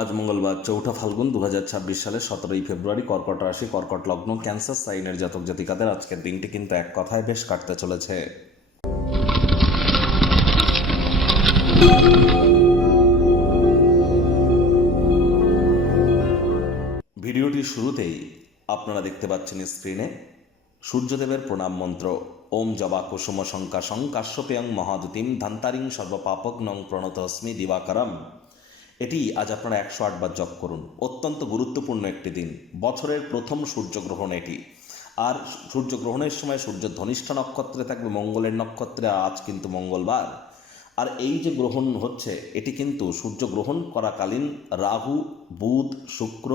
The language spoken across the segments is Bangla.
আজ মঙ্গলবার ৪ঠা ফাল্গুন ২০২৬ সালের ১৭ই ফেব্রুয়ারি। কর্কট রাশি, কর্কট লগ্ন, ক্যান্সার সাইনের জাতক জাতিকাদের আজকের দিনটি কিন্তু এক কথায় বেশ কাটতে চলেছে। ভিডিওটির শুরুতেই আপনারা দেখতে পাচ্ছেন স্ক্রিনে সূর্যদেবের প্রণাম মন্ত্র। ওম জবা কুসুম শঙ্কাশং কাশ্যপেয়ং মহাদুতিম ধান্তারিং সর্বপাপগ্নং প্রণতস্মি দিবাকরম। এটি আজ আপনারা ১০৮ বার জপ করুন। অত্যন্ত গুরুত্বপূর্ণ একটি দিন, বছরের প্রথম সূর্যগ্রহণ এটি। আর সূর্যগ্রহণের সময় সূর্য ধনিষ্ঠ নক্ষত্রে থাকবে, মঙ্গলের নক্ষত্রে। আজ কিন্তু মঙ্গলবার। আর এই যে গ্রহণ হচ্ছে, এটি কিন্তু সূর্যগ্রহণ করাকালীন রাহু, বুধ, শুক্র,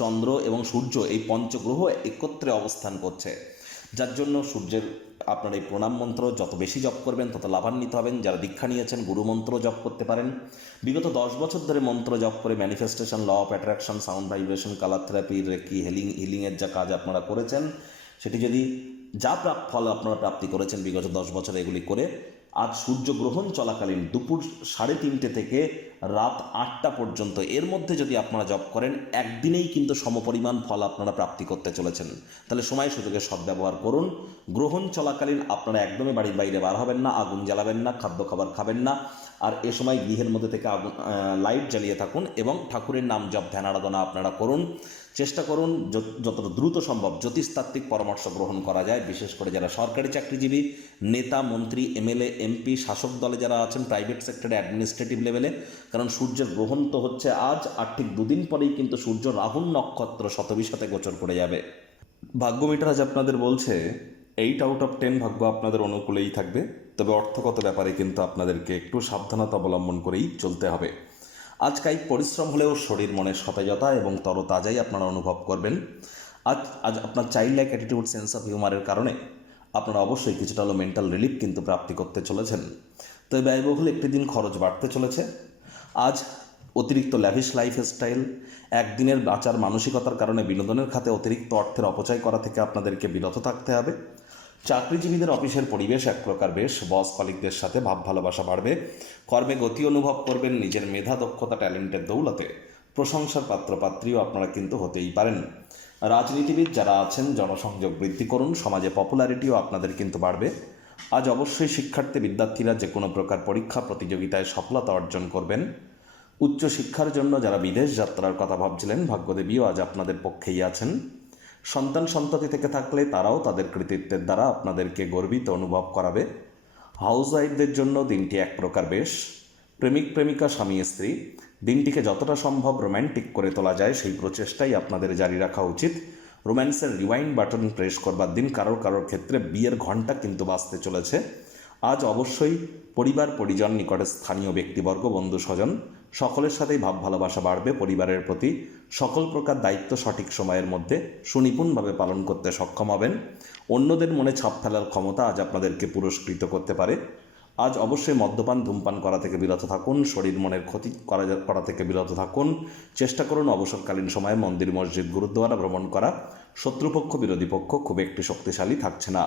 চন্দ্র এবং সূর্য এই পঞ্চগ্রহ একত্রে অবস্থান করছে, যার জন্য সূর্যের আপনার এই প্রণাম মন্ত্র যত বেশি জপ করবেন তত লাভান্বিত হবেন। যারা দীক্ষা নিয়েছেন গুরু মন্ত্র জপ করতে পারেন। বিগত ১০ বছর ধরে মন্ত্র জপ করে manifestation, law of attraction, sound vibration, colour therapy, reiki, হিলিংয়ের যা কাজ আপনারা করেছেন, সেটি যদি যা ফল আপনারা প্রাপ্তি করেছেন বিগত ১০ বছর এগুলি করে, আজ সূর্যগ্রহণ চলাকালীন দুপুর 3:30 থেকে রাত 8টা পর্যন্ত এর মধ্যে যদি আপনারা জপ করেন, একদিনেই কিন্তু সমপরিমাণ ফল আপনারা প্রাপ্তি করতে চলেছেন। তাহলে সময় সুযোগের সদ্ব্যবহার করুন। গ্রহণ চলাকালীন আপনারা একদমই বাড়ির বাইরে বার হবেন না, আগুন জ্বালাবেন না, খাদ্য খাবার খাবেন না। আর এ সময় গৃহের মধ্যে থেকে লাইট জ্বালিয়ে থাকুন এবং ঠাকুরের নাম জপ ধ্যান আরাধনা আপনারা করুন। চেষ্টা করুন যতটা দ্রুত সম্ভব জ্যোতিষতাত্ত্বিক পরামর্শ গ্রহণ করা যায়। বিশেষ করে যারা সরকারি চাকরিজীবী, নেতা, মন্ত্রী, এমএলএ, এমপি, শাসক দলে যারা আছেন, প্রাইভেট সেক্টরে, অ্যাডমিনিস্ট্রেটিভ লেভেলে। কারণ সূর্যের গ্রহণ তো হচ্ছে আজ, আর ঠিক দুদিন পরেই কিন্তু সূর্য রাহুর নক্ষত্র শতবিশতে গোচর করে যাবে। ভাগ্যমিটার আজ আপনাদের বলছে 8 আউট অফ 10 ভাগ্য আপনাদের অনুকূলেই থাকবে। তবে অর্থগত ব্যাপারে কিন্তু আপনাদেরকে একটু সাবধানতা অবলম্বন করেই চলতে হবে। আজ কায়িক পরিশ্রম হলেও শরীর মনে সতেজতা এবং তরতাজাই আপনারা অনুভব করবেন। আজ আপনার child like attitude, sense of হিউমারের কারণে আপনারা অবশ্যই কিছুটা হলো মেন্টাল রিলিফ কিন্তু প্রাপ্তি করতে চলেছেন। তবে ব্যয়বহুল একটি দিন, খরচ বাড়তে চলেছে। আজ অতিরিক্ত ল্যাভিশ লাইফস্টাইল, একদিনের বাঁচার মানসিকতার কারণে বিনোদনের খাতে অতিরিক্ত অর্থের অপচয় করা থেকে আপনাদেরকে বিরত থাকতে হবে। চাকরিজীবীদের অফিসের পরিবেশ এক প্রকার বেশ, বস কলিগদের সাথে ভাব ভালোবাসা বাড়বে। কর্মে গতি অনুভব করবেন। নিজের মেধা, দক্ষতা, ট্যালেন্টের দৌলতে প্রশংসার পাত্রপাত্রীও আপনারা কিন্তু হতেই পারেন। রাজনীতিবিদ যারা আছেন, জনসংযোগ বৃদ্ধি করুন। সমাজে পপুলারিটিও আপনাদের কিন্তু বাড়বে। আজ অবশ্যই শিক্ষার্থী বিদ্যার্থীরা যে কোনো প্রকার পরীক্ষা প্রতিযোগিতায় সফলতা অর্জন করবেন। উচ্চশিক্ষার জন্য যারা বিদেশ যাত্রার কথা ভাবছিলেন, ভাগ্যদেবীও আজ আপনাদের পক্ষেই আছেন। সন্তান সন্ততি থেকে থাকলে তারাও তাদের কৃতিত্বের দ্বারা আপনাদেরকে গর্বিত অনুভব করাবে। হাউস ওয়াইফদের জন্য দিনটি এক প্রকার বেশ। প্রেমিক প্রেমিকা, স্বামী স্ত্রী, দিনটিকে যতটা সম্ভব রোম্যান্টিক করে তোলা যায় সেই প্রচেষ্টাই আপনাদের জারি রাখা উচিত। রোম্যান্সের রিওয়াইন্ড বাটন প্রেস করবার দিন। কারোর ক্ষেত্রে বিয়ের ঘণ্টা কিন্তু বাজতে চলেছে। আজ অবশ্যই পরিবার পরিজন, নিকটের স্থানীয় ব্যক্তিবর্গ, বন্ধু স্বজন সকলের সাথেই ভাব ভালোবাসা বাড়বে। পরিবারের প্রতি সকল প্রকার দায়িত্ব সঠিক সময়ের মধ্যে সুনিপুণভাবে পালন করতে সক্ষম হবেন। অন্যদের মনে ছাপ ফেলার ক্ষমতা আজ আপনাদেরকে পুরস্কৃত করতে পারে। আজ অবশ্যই মদ্যপান, ধূমপান করা থেকে বিরত থাকুন। শরীর মনের ক্ষতি করা থেকে বিরত থাকুন। চেষ্টা করুন অবসরকালীন সময়ে মন্দির, মসজিদ, গুরুদ্বারা ভ্রমণ করা। শত্রুপক্ষ, বিরোধী পক্ষ খুব একটি শক্তিশালী থাকছে না।